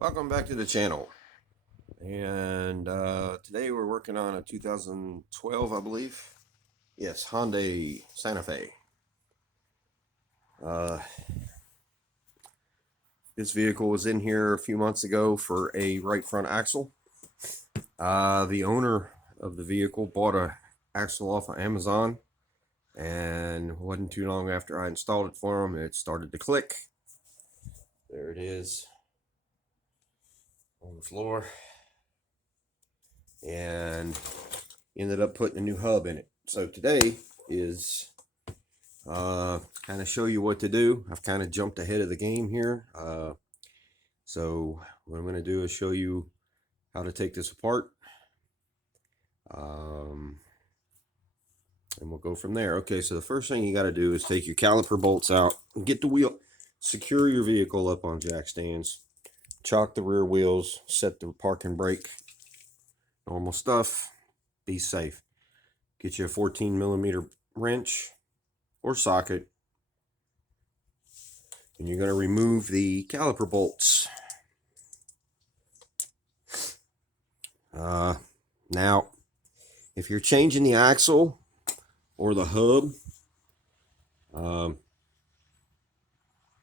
Welcome back to the channel. And today we're working on a 2012, I believe. Yes, Hyundai Santa Fe. This vehicle was in here a few months ago for a right front axle. The owner of the vehicle bought a axle off of Amazon, and it wasn't too long after I installed it for him, it started to click. There it is on the floor, and ended up putting a new hub in it. So today is kind of show you what to do. I've kind of jumped ahead of the game here. So what I'm going to do is show you how to take this apart. And we'll go from there. Okay, so the first thing you got to do is take your caliper bolts out and get the wheel, secure your vehicle up on jack stands, chock the rear wheels, set the parking brake, normal stuff. Be safe. Get you a 14mm wrench or socket, and you're going to remove the caliper bolts. Now, if you're changing the axle or the hub,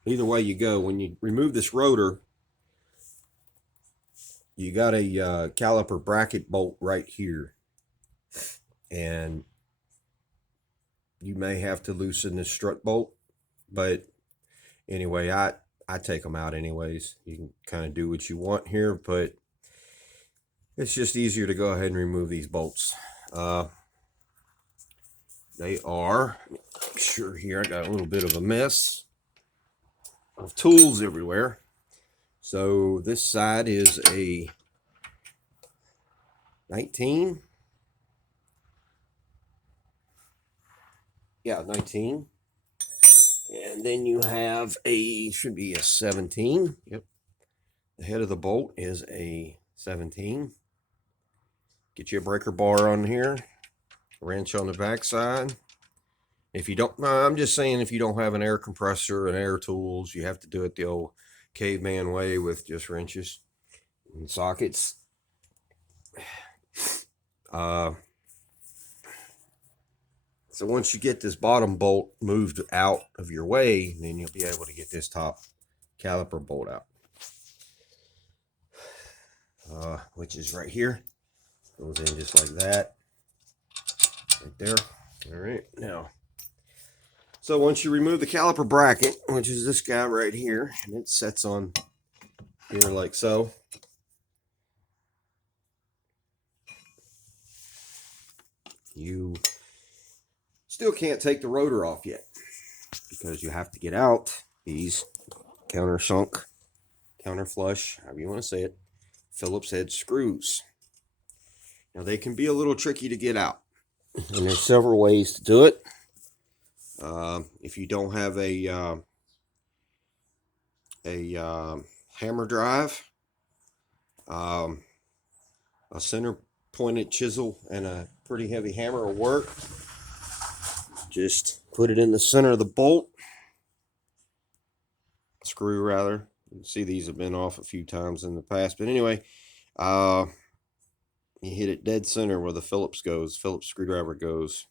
either way you go, when you remove this rotor, you got a caliper bracket bolt right here, and you may have to loosen this strut bolt, but anyway, I take them out anyways. You can kind of do what you want here, but it's just easier to go ahead and remove these bolts. They are, make sure here, I got a little bit of a mess of tools everywhere. So this side is a 19. Yeah, 19. And then you have should be a 17. Yep. The head of the bolt is a 17. Get you a breaker bar on here, wrench on the back side. If you don't, no, I'm just saying, if you don't have an air compressor and air tools, you have to do it the old caveman way with just wrenches and sockets. So once you get this bottom bolt moved out of your way, then you'll be able to get this top caliper bolt out, which is right here. Goes in just like that, right there. All right, now, so once you remove the caliper bracket, which is this guy right here, and it sets on here like so, you still can't take the rotor off yet, because you have to get out these countersunk, counter flush, however you want to say it, Phillips head screws. Now they can be a little tricky to get out, and there's several ways to do it. If you don't have a hammer drive, a center pointed chisel and a pretty heavy hammer will work. Just put it in the center of the bolt, screw rather. You can see these have been off a few times in the past, but anyway, you hit it dead center where the Phillips screwdriver goes,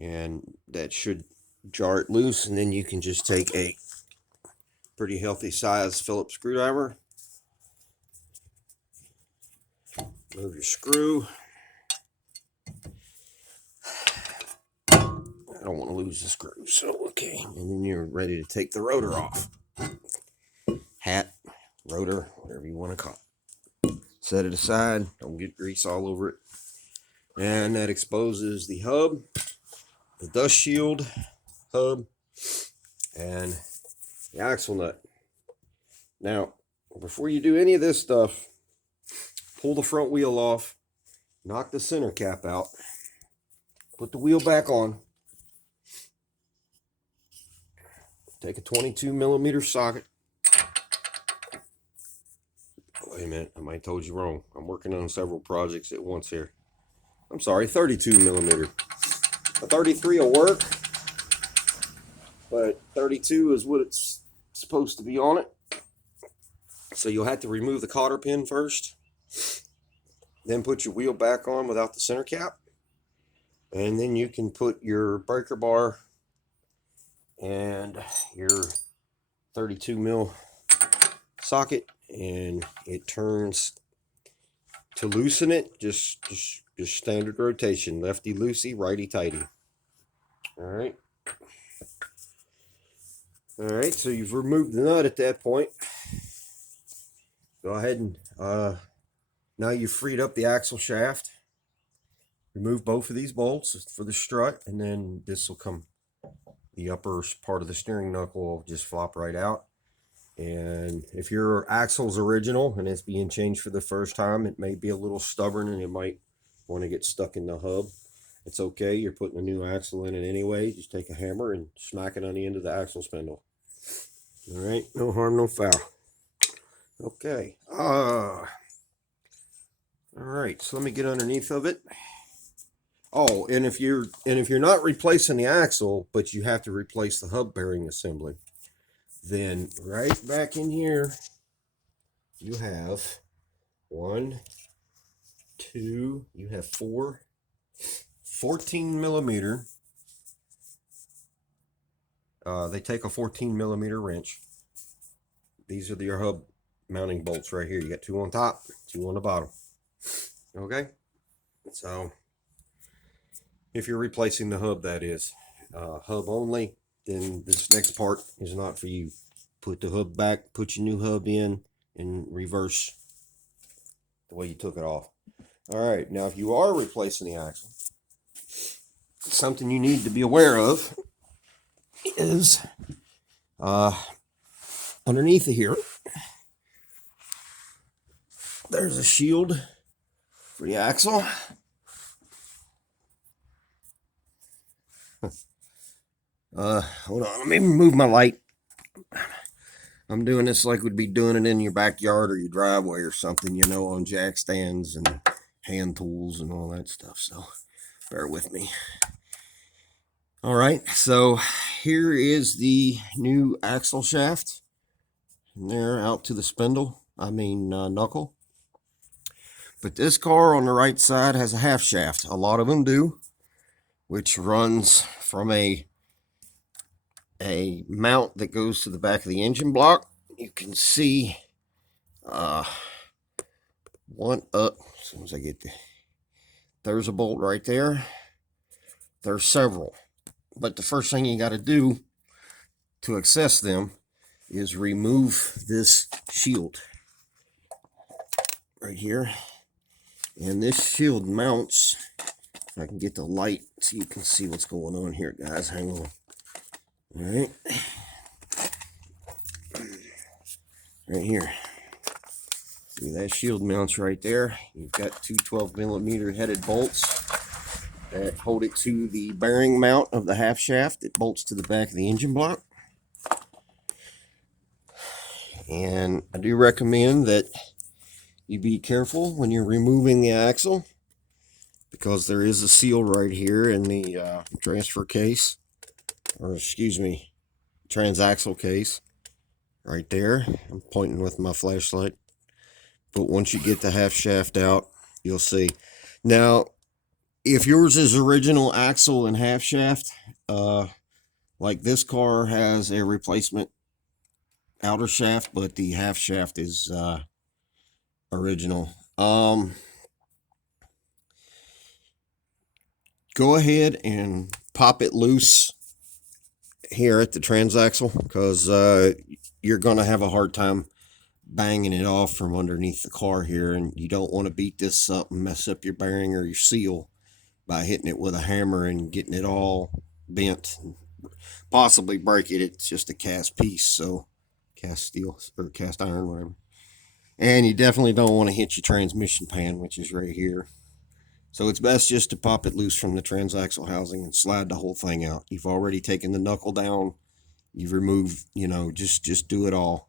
and that should jar it loose, and then you can just take a pretty healthy size Phillips screwdriver, move your screw. I don't want to lose the screw, so okay, and then you're ready to take the rotor off. Hat, rotor, whatever you want to call it. Set it aside, don't get grease all over it. And that exposes the hub, the dust shield hub, and the axle nut. Now, before you do any of this stuff, pull the front wheel off, knock the center cap out, put the wheel back on, take a 22mm socket. Wait a minute, I might have told you wrong. I'm working on several projects at once here. I'm sorry, 32mm. A 33 will work, but 32 is what it's supposed to be on it. So you'll have to remove the cotter pin first, then put your wheel back on without the center cap, and then you can put your breaker bar and your 32 mil socket, and it turns. To loosen it, just standard rotation, lefty loosey, righty tighty. All right. So you've removed the nut at that point. Go ahead and now you've freed up the axle shaft. Remove both of these bolts for the strut, and then this will come. The upper part of the steering knuckle will just flop right out. And if your axle's original and it's being changed for the first time, it may be a little stubborn and it might want to get stuck in the hub. It's okay. You're putting a new axle in it anyway. Just take a hammer and smack it on the end of the axle spindle. All right. No harm, no foul. Okay. All right. So let me get underneath of it. Oh, and if you're not replacing the axle, but you have to replace the hub bearing assembly, then right back in here, you have 1, 2, you have 4, 14 millimeter. They take a 14 millimeter wrench. These are your hub mounting bolts right here. You got 2 on top, 2 on the bottom. Okay, so if you're replacing the hub, that is hub only, then this next part is not for you. Put the hub back, put your new hub in, and reverse the way you took it off. All right, now if you are replacing the axle, something you need to be aware of is underneath of here, there's a shield for the axle. Hold on, let me move my light. I'm doing this like we'd be doing it in your backyard or your driveway or something, you know, on jack stands and hand tools and all that stuff. So bear with me. All right, so here is the new axle shaft. And there out to the spindle, knuckle. But this car on the right side has a half shaft. A lot of them do, which runs from a mount that goes to the back of the engine block. You can see one up. As soon as I get there, there's a bolt right there. There's several, but the first thing you got to do to access them is remove this shield right here. And this shield mounts. If I can get the light so you can see what's going on here, guys. Hang on. All right. Right here. See, that shield mounts right there. You've got 2 12 millimeter headed bolts that hold it to the bearing mount of the half shaft. It bolts to the back of the engine block. And I do recommend that you be careful when you're removing the axle, because there is a seal right here in the transfer case, or excuse me, transaxle case right there. I'm pointing with my flashlight. But once you get the half shaft out, you'll see. Now, if yours is original axle and half shaft, like this car has a replacement outer shaft, but the half shaft is original. Go ahead and pop it loose here at the transaxle, because you're going to have a hard time banging it off from underneath the car here, and you don't want to beat this up and mess up your bearing or your seal by hitting it with a hammer and getting it all bent and possibly break it. It's just a cast piece, so cast steel or cast iron, whatever. And you definitely don't want to hit your transmission pan, which is right here. So it's best just to pop it loose from the transaxle housing and slide the whole thing out. You've already taken the knuckle down. You've removed, just do it all.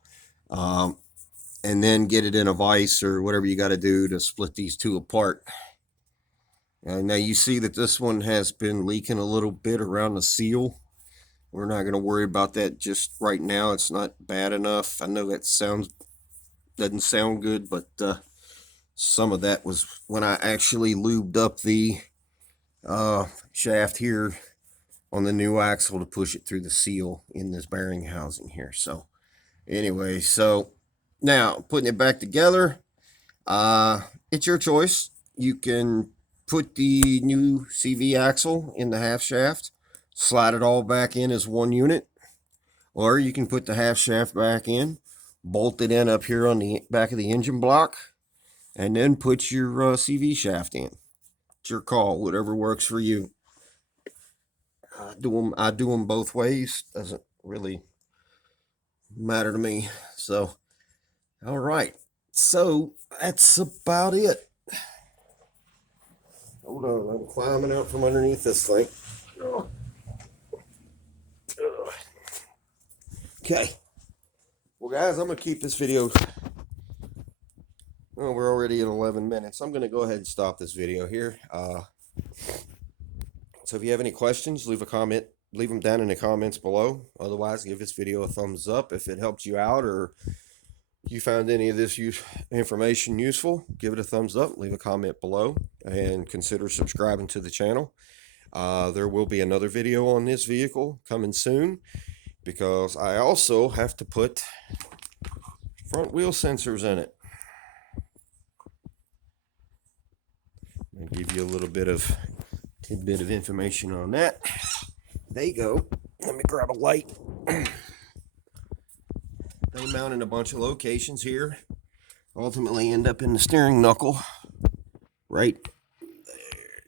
And then get it in a vise or whatever you got to do to split these two apart. Now you see that this one has been leaking a little bit around the seal. We're not going to worry about that just right now. It's not bad enough. I know that sounds doesn't sound good, but some of that was when I actually lubed up the shaft here on the new axle to push it through the seal in this bearing housing here. So anyway, so now putting it back together, it's your choice. You can put the new CV axle in the half shaft, slide it all back in as one unit, or you can put the half shaft back in, bolt it in up here on the back of the engine block, and then put your CV shaft in. It's your call, whatever works for you. I do them both ways. Doesn't really matter to me. So, all right. So that's about it. Hold on, I'm climbing out from underneath this thing. Okay. Well, guys, I'm gonna keep this video. Oh, we're already at 11 minutes. I'm gonna go ahead and stop this video here. So if you have any questions, leave a comment. Leave them down in the comments below. Otherwise, give this video a thumbs up if it helped you out, or you found any of this information useful. Give it a thumbs up. Leave a comment below, and consider subscribing to the channel. There will be another video on this vehicle coming soon, because I also have to put front wheel sensors in it. I'll give you a little bit of tidbit of information on that. There you go. Let me grab a light. They mount in a bunch of locations here. Ultimately end up in the steering knuckle. Right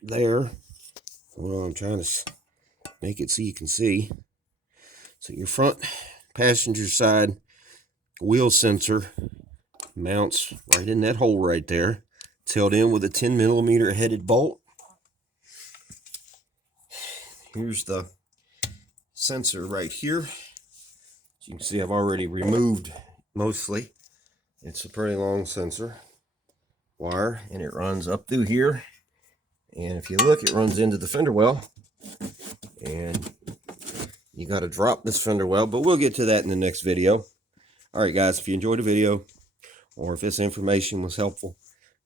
there. Well, I'm trying to make it so you can see. So your front passenger side wheel sensor mounts right in that hole right there. It's held in with a 10mm headed bolt. Here's the sensor right here. As you can see, I've already removed mostly. It's a pretty long sensor wire, and it runs up through here. And if you look, it runs into the fender well. And you got to drop this fender well, but we'll get to that in the next video. All right, guys, if you enjoyed the video, or if this information was helpful,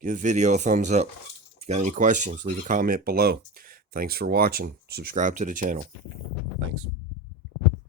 give the video a thumbs up. If you got any questions, leave a comment below. Thanks for watching. Subscribe to the channel. Thanks.